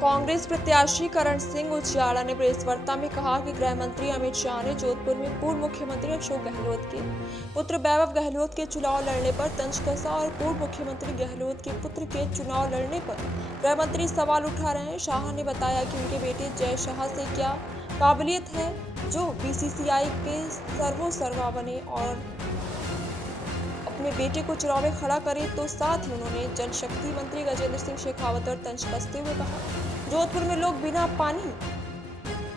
कांग्रेस प्रत्याशी करण सिंह उजियाला ने प्रेस वार्ता में कहा कि गृह मंत्री अमित शाह ने जोधपुर में पूर्व मुख्यमंत्री अशोक गहलोत के पुत्र वैभव गहलोत के चुनाव लड़ने पर तंज कसा और पूर्व मुख्यमंत्री गहलोत के पुत्र के चुनाव लड़ने पर गृह मंत्री सवाल उठा रहे हैं। शाह ने बताया कि उनके बेटे जय शाह से क्या काबिलियत है जो बीसीसीआई के सर्वा बने और अपने बेटे को चुनाव में खड़ा करे। तो साथ ही उन्होंने जनशक्ति मंत्री गजेंद्र सिंह शेखावत पर तंज कसते हुए कहा, जोधपुर में लोग बिना पानी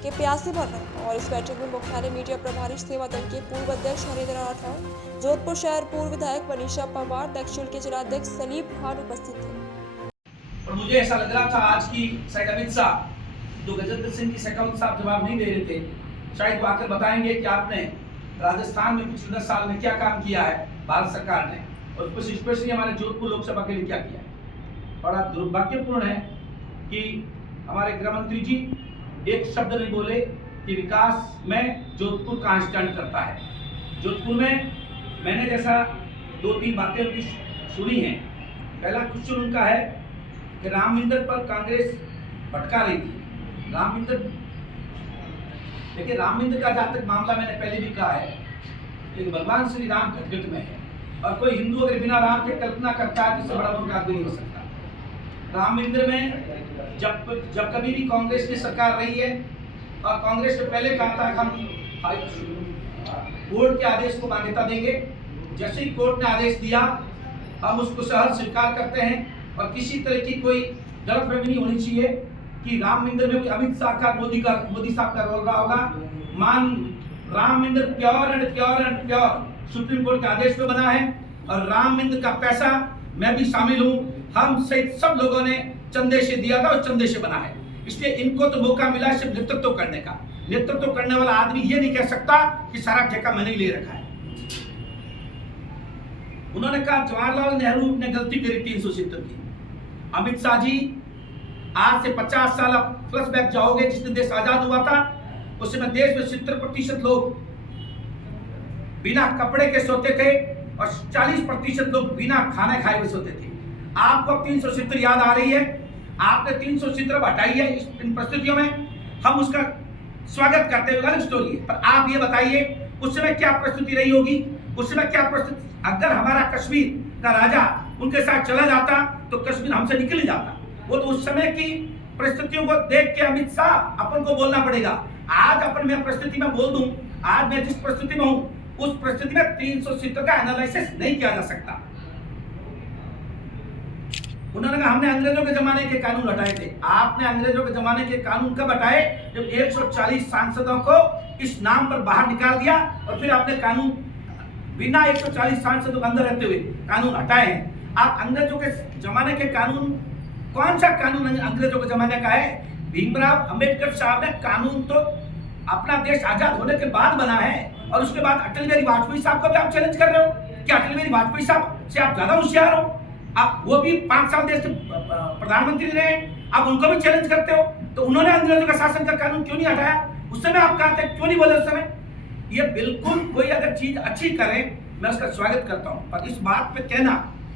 के प्यासे भर रहे हैं। और इस बैठक में मुख्यालय मीडिया प्रभारी सेवा दल के पूर्व अध्यक्ष हरिंद्र राठौर, जोधपुर शहर पूर्व विधायक मनीषा पवार, दक्षिण के जिलाध्यक्ष सलीम खान उपस्थित थे। और मुझे ऐसा लग रहा था आज की शायद अमित शाह जो गजेंद्र सिंह की शेखावत साहब जवाब नहीं दे रहे थे, शायद वो आकर बताएंगे कि आपने राजस्थान में पिछले 10 साल में क्या काम किया है भारत सरकार ने, और स्पेशली हमारे जोधपुर लोकसभा के लिए क्या किया है। बड़ा दुर्भाग्यपूर्ण है कि हमारे गृह मंत्री जी एक शब्द नहीं बोले कि विकास में जोधपुर कहाँ स्टैंड करता है। जोधपुर में मैंने जैसा 2-3 बातें उनकी सुनी हैं। पहला क्वेश्चन उनका है कि राम मंदिर पर कांग्रेस भटका रही थी। राम मंदिर, देखिए राम मंदिर का जहाँ तक मामला मैंने पहले भी कहा है, एक भगवान श्री राम घट में है और कोई हिंदू अगर बिना राम के कल्पना करता है तो इससे बड़ा मुल्क आदमी नहीं हो सकता। राम मंदिर में जब कभी भी कांग्रेस की सरकार रही है और कांग्रेस ने पहले कहा था कि हम कोर्ट के आदेश को मान्यता देंगे, जैसे ही कोर्ट ने आदेश दिया हम उसको सहर्ष स्वीकार करते हैं और किसी तरह की कोई गलतफहमी नहीं होनी चाहिए कि राम मंदिर में अमित शाह का मोदी साहब का रोल रहा होगा। राम मंदिर pure and pure supreme court के आदेश पे बना है और राम मंदिर का पैसा मैं भी शामिल हूँ, हम सहित सब लोगों ने चंदे से दिया था और चंदे से बना है। इसलिए इनको तो मौका मिला सिर्फ नेतृत्व करने का। नेतृत्व करने वाला आदमी ये नहीं कह सकता कि सारा ठेका मैंने ही ले रखा है। उन्होंने कहा जवाहरलाल नेहरू ने गलती करी 370 की। अमित शाह जी आज से 50 साल प्लस बैक जाओगे, जिस दिन देश आजाद हुआ था उस समय देश में 70% लोग बिना कपड़े के सोते थे और 40% लोग बिना खाने खाए हुए सोते थे। आपको 370 याद आ रही है, आपने 370 हटाई है इन परिस्थितियों में, हम उसका स्वागत करते हुए अलग स्टोरी है। पर आप ये बताइए उस समय क्या परिस्थिति रही होगी, उस समय क्या परिस्थिति, अगर हमारा कश्मीर का राजा उनके साथ चला जाता तो कश्मीर हमसे निकल जाता। वो तो उस समय की परिस्थितियों को देख के अमित शाह अपन को बोलना पड़ेगा। आज अपन मैं परिस्थिति में बोल दूं, आज मैं जिस परिस्थिति में हूं उस परिस्थिति में 370 का एनालिसिस नहीं किया जा सकता। उन्होंने कहा हमने अंग्रेजों के जमाने के कानून हटाए थे। आपने अंग्रेजों के जमाने के कानून कब हटाए? जब 140 सांसदों को इस नाम पर बाहर निकाल दिया और फिर आपने कानून बिना 140 सांसदों के अंदर रहते हुए कानून हटाए हैं। आप अंग्रेजों के जमाने के कानून, कौन सा कानून अंग्रेजों के जमाने का है? भीमराव अंबेडकर साहब ने कानून तो अपना देश आजाद होने के बाद बना है और उसके बाद अटल बिहारी वाजपेयी साहब को भी आप चैलेंज कर रहे हो। क्या अटल बिहारी वाजपेयी साहब से आप ज्यादा होशियार हो? आप वो भी 5 साल देश के प्रधानमंत्री रहे, आप उनको भी चैलेंज करते हो। तो उन्होंने अंग्रेजों का शासन का कानून क्यों नहीं हटाया? उस समय आप कहा थे, क्यों नहीं बोले उस समय? ये बिल्कुल कोई अगर चीज अच्छी करे मैं उसका स्वागत करता हूँ, पर इस बात पे कहना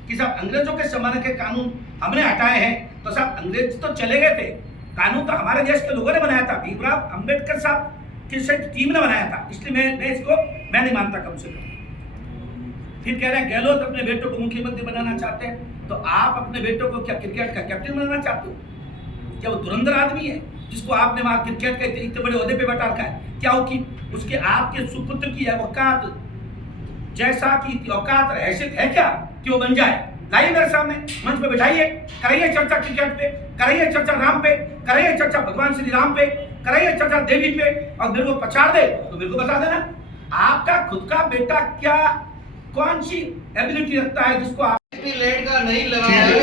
कि साहब अंग्रेजों के जमाने के कानून हमने हटाए हैं, तो साहब अंग्रेज तो चले गए थे, कानून तो हमारे देश के लोगों ने बनाया था, भीमराव अंबेडकर साहब की टीम ने बनाया था। इसलिए मैं इसको मैं नहीं मानता कम से कम। फिर कह रहे हैं गहलोत अपने बेटों को मुख्यमंत्री बनाना चाहते हैं, तो आप अपने बेटों को क्या क्रिकेट का कैप्टन बनाना चाहते हो? क्या वो धुरंधर आदमी है जिसको आपने वहां क्रिकेट के इतने बड़े ओहदे पे बैठा रखा है? क्या उसके आपके सुपुत्र की औकात जैसा की औकात हैसियत है क्या कि वो बन जाए? लाइए मेरे सामने मंच पे बिठाइए, कराइए चर्चा क्रिकेट पे, कराइए चर्चा राम पे, कराइए चर्चा भगवान श्री राम पे, कराइए चर्चा देवी पे, और मेरे को पछाड़ दे तो मेरे को बता देना आपका खुद का बेटा क्या कौन सी एबिलिटी रखता है जिसको आप लेट का नहीं लगा है।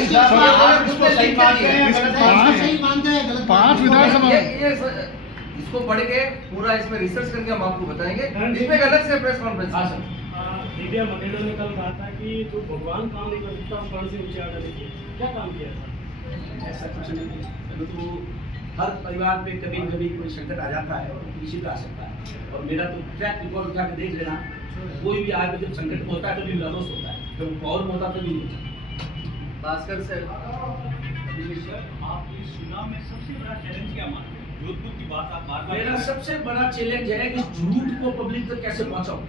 इसको पढ़ के पूरा इसमें रिसर्च करके हम आपको बताएंगे। इसमें अलग से प्रेस कॉन्फ्रेंस मीडिया मंडेला ने कल कहा था कि जो भगवान काम नहीं कर सकता कर्ण से ऊंचे आने के क्या काम किया था? ऐसा कुछ नहीं। तो हर परिवार में कभी न कभी कोई संकट आ जाता है और किसी का आ सकता है, और मेरा तो ट्रैक रिकॉर्ड उठा के देख लेना, कोई भी आज जब संकट होता है तो भी लॉस होता है, जब पॉवर होता तो नहीं होता। भास्कर से सर, आप इस चुनाव में सबसे बड़ा चैलेंज क्या मानते हैं? जोधपुर की बात आप बार-बार मेरा सबसे बड़ा चैलेंज है इस झूठ को पब्लिक तक कैसे पहुंचाऊं,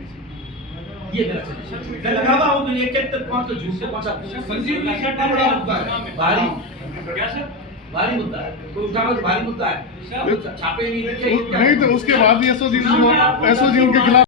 ये मेरा चैलेंज है। मैं लगा हुआ हूं कि एक तक पहुंच तो झूठ को पहुंचाऊं। संजीव का शट बड़ा मुद्दा है। भारी क्या सर? भारी मुद्दा है, कोई उठाओ भारी मुद्दा है। छापे नहीं नहीं तो उसके बाद भी एसओजी उनके खिलाफ